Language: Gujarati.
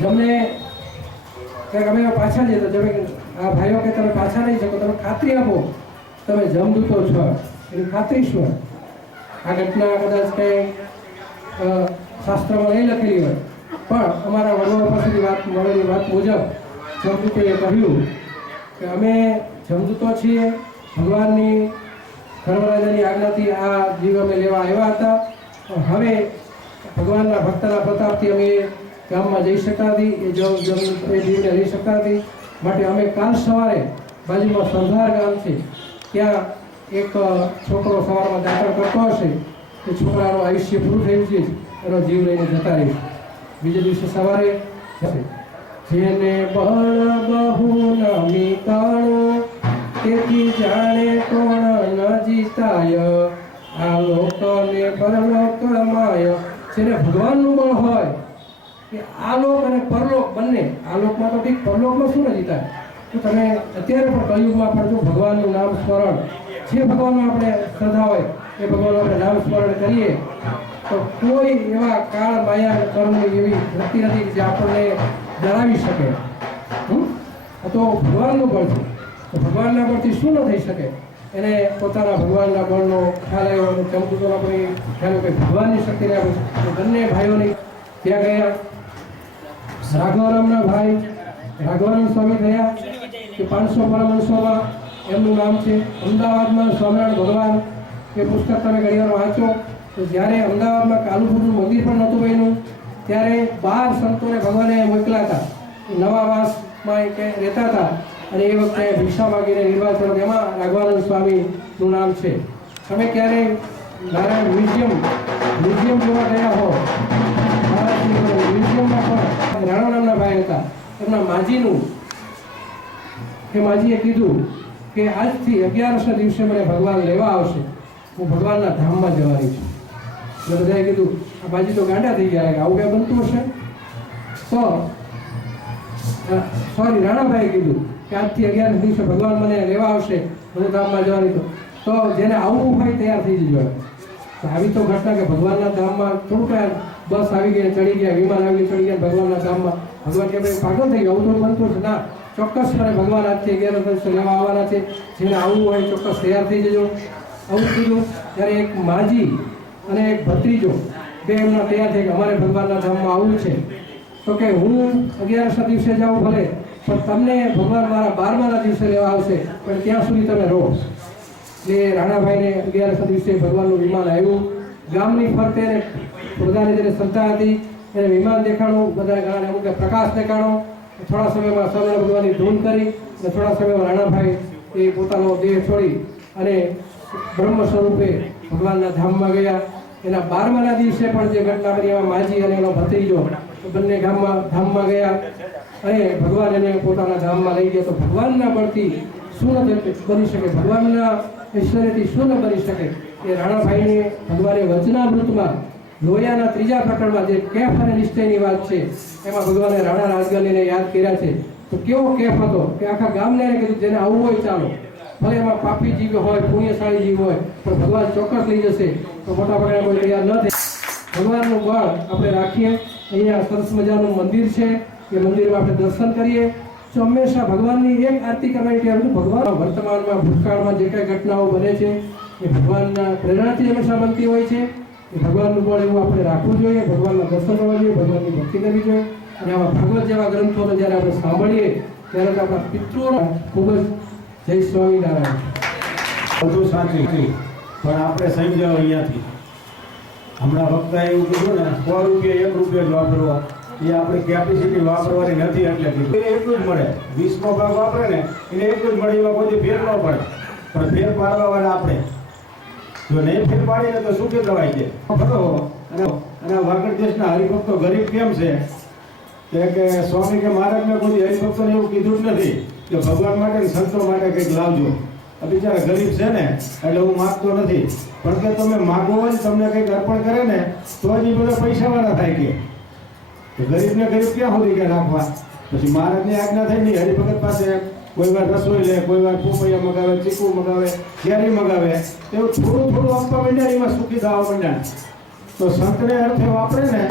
જમને કંઈક અમે પાછા જઈએ તો તમે આ ભાઈઓ કે તમે પાછા નહીં શકો, તમે ખાતરી આપો તમે જમદૂતો છો, એની ખાતરી શું? આ ઘટના કદાચ કંઈ શાસ્ત્રમાં નહીં લખેલી હોય, પણ અમારા વડવાઓ પાસેથી વાત મળેલી વાત મુજબ જમદૂતોએ કહ્યું કે અમે જમદૂતો છીએ, ભગવાનની ધર્મરાજાની આજ્ઞાથી આ જીવ અમે લેવા આવ્યા હતા. હવે ભગવાનના ભક્તના પ્રતાપથી અમે ગામમાં જઈ શકતા નથી, એ જીવને લઈ શકતા નથી. માટે અમે કાલ સવારે બાજુમાં સંધાર ગામ છે, ત્યાં એક છોકરો સવારમાં દાખલ કરતો હશે, એ છોકરાનું આયુષ્ય પૂરું થયું છે, એનો જીવ લઈને જતા રહીશું. બીજે દિવસે સવારે જશે. જેને બળ બહુ નમી તાણું તેથી જાણે કોણ ન જીતાય, આ લોક ને પરલોક માય. જેને ભગવાનનું બળ હોય કે આ લોક અને પરલોક બંને, આ લોકમાં તો ઠીક, પરલોકમાં શું ન જીતાય? તો તમે અત્યારે પણ કળિયુગમાં પણ જો ભગવાનનું નામ સ્મરણ, જે ભગવાનમાં આપણે શ્રદ્ધા હોય એ ભગવાનનું આપણે નામ સ્મરણ કરીએ તો કોઈ એવા કાળ માયા કર્મની એવી વૃત્તિ નથી જે આપણને ડરાવી શકે. તો ભગવાનનું બળ છે, તો ભગવાનના બળથી શું ન થઈ શકે? એને પોતાના ભગવાનના બળનો ખ્યાલ આવ્યો અને જમદૂતોનો કોઈ ખ્યાલ કે ભગવાનની શક્તિને આવે. બંને ભાઈઓની ત્યાં ગયા. રાઘવારામના ભાઈ રાઘવારામ સ્વામી થયા કે 500 પરમહંસોમાં એમનું નામ છે. અમદાવાદમાં સ્વામિનારાયણ ભગવાન એ પુસ્તક તમે ઘણીવાર વાંચો તો જ્યારે અમદાવાદમાં કાલુપુરનું મંદિર પણ નહોતું બન્યું ત્યારે 12 સંતોને ભગવાને મોકલ્યા હતા. નવાવાસમાં એ રહેતા હતા અને એ વખતે ભિક્ષા માગીને નિર્વાહ થયો. એમાં રાઘવાનંદ સ્વામીનું નામ છે. તમે ક્યારેય નારાયણ મ્યુઝિયમ જોવા ગયા હો, મ્યુઝિયમમાં પણ રાણો નામના ભાઈ હતા, એમના માજીનું કે માજીએ કીધું કે આજથી 11ના દિવસે મને ભગવાન લેવા આવશે, હું ભગવાનના ધામમાં જવાની છું. એટલે બધાએ કીધું આ માજી તો ગાંડા થઈ ગયા, આવું કંઈ બનતું હશે? તો રાણાભાઈએ કીધું કે આજથી 11ના દિવસે ભગવાન મને લેવા આવશે, હું ધામમાં જવાની. તો જેને આવવું હોય તૈયાર થઈ જજો. આવી તો ઘટના કે ભગવાનના ધામમાં થોડું કાંઈ બસ આવી ગઈ ચડી ગયા, વિમાન આવી ચડી ગયા ભગવાનના ધામમાં, ભગવાન કે ભાઈ પાગલ થઈ ગયો, આવું તો બનતું છે ના. ચોક્કસપણે ભગવાન આજથી 11ના દિવસે લેવા આવવાના છે, જેને આવવું હોય ચોક્કસ તૈયાર થઈ જજો. આવું કીધું ત્યારે એક માજી અને એક ભત્રીજો બે એમના તૈયાર થઈ ગયા, અમારે ભગવાનના ધામમાં આવવું છે. તો કે હું 11ના દિવસે જાઉં ભલે, પણ તમને ભગવાન મારા 12માના દિવસે લેવા આવશે, પણ ત્યાં સુધી તમે રહો. એટલે રાણાભાઈને 11ના દિવસે ભગવાનનું વિમાન આવ્યું. ગામની ફરતે બધાને જેને શ્રદ્ધા હતી એને વિમાન દેખાડું, બધા ગાને અમુક પ્રકાશ દેખાડો. થોડા સમયમાં સ્વામિનારાયણ ભગવાનની ધૂન કરી અને થોડા સમયમાં રાણાભાઈ એ પોતાનો દેહ છોડી અને બ્રહ્મ સ્વરૂપે ભગવાનના ધામમાં ગયા. એના 12માના દિવસે પણ જે ઘટના કરી એમાં માજી અને એનો ભત્રીજો બંને ધામમાં ગયા અને ભગવાન એને પોતાના ધામમાં લઈ ગયા. તો ભગવાનના બળથી શું ન બની શકે, ભગવાનના ઐશ્વર્યથી શું ન બની શકે? એ રાણાભાઈને ભગવાને વચનામૃતમાં લોયાના 3જા પ્રકરણમાં જે કેફ અને નિશ્ચયની વાત છે એમાં ભગવાને રાણા રાજગલીને યાદ કર્યા છે. તો કેવો કેફ હતો કે આખા ગામને એને કીધું જેને આવવું હોય ચાલો, ભલે એમાં પાપી જીવ હોય પુણ્યશાળી જીવ હોય, પણ ભગવાન ચોક્કસ લઈ જશે. તો મોટા ભાગે કોઈ તૈયાર ન થાય. ભગવાનનું બળ આપણે રાખીએ. અહીંયા સરસ મજાનું મંદિર છે, એ મંદિરમાં આપણે દર્શન કરીએ. તો હંમેશા ભગવાનની એક આરતી કરવાની ટેવ. ભગવાન વર્તમાનમાં ભૂતકાળમાં જે કાંઈ ઘટનાઓ બને છે એ ભગવાનના પ્રેરણાથી હંમેશા બનતી હોય છે. એ ભગવાનનું બળ એવું આપણે રાખવું જોઈએ, ભગવાનના દર્શન કરવા જોઈએ, ભગવાનની ભક્તિ કરવી જોઈએ. અને આવા ભાગવત જેવા ગ્રંથોને જ્યારે આપણે સાંભળીએ ત્યારે આપણા પિતૃઓનો ખૂબ જ જય સ્વામિનારાયણ. બધું સાચું પણ આપણે સમજાવ અહીંયાથી હમણાં વખતે એવું કીધું ને 100 રૂપિયા 1 રૂપિયા જ વાપરવો, એ આપણી કેપેસિટી વાપરવાની નથી. એટલે કીધું એને એટલું જ મળે, 20નો ભાગ વાપરે ને એને એટલું જ મળે, એમાં કોઈ ફેર ન પડે. પણ ફેર પાડવાવાળા આપણે, જો નહીં ફેર પાડીને તો શું કે દવાઈ છે ખરો. અને વાગડ દેશના હરિભક્તો ગરીબ કેમ છે કે સ્વામી કે મહારાજને કોઈ હરિભક્તોને એવું કીધું જ નથી કે ભગવાન માટે ને સંતો માટે કંઈક લાવજો. બિચારા ગરીબ છે ને એટલે હું માગતો નથી, પણ કે તમે માગો હોય તમને કંઈક અર્પણ કરે ને તો જ એ બધા પૈસાવાળા થાય. કે ગરીબને ગરીબ ક્યાં સુધી કે રાખવા? પછી મહારાજની આજ્ઞા થઈ નહીં, હરિભગત પાસે કોઈ વાર રસોઈ લે, કોઈ વાર પોપૈયા મગાવે, ચીકુ મગાવે, કેરી મગાવે, એવું થોડું થોડું આપવા માંડ્યા, એમાં સુખી થવા માંડ્યા. તો સંતને અર્થે વાપરે ને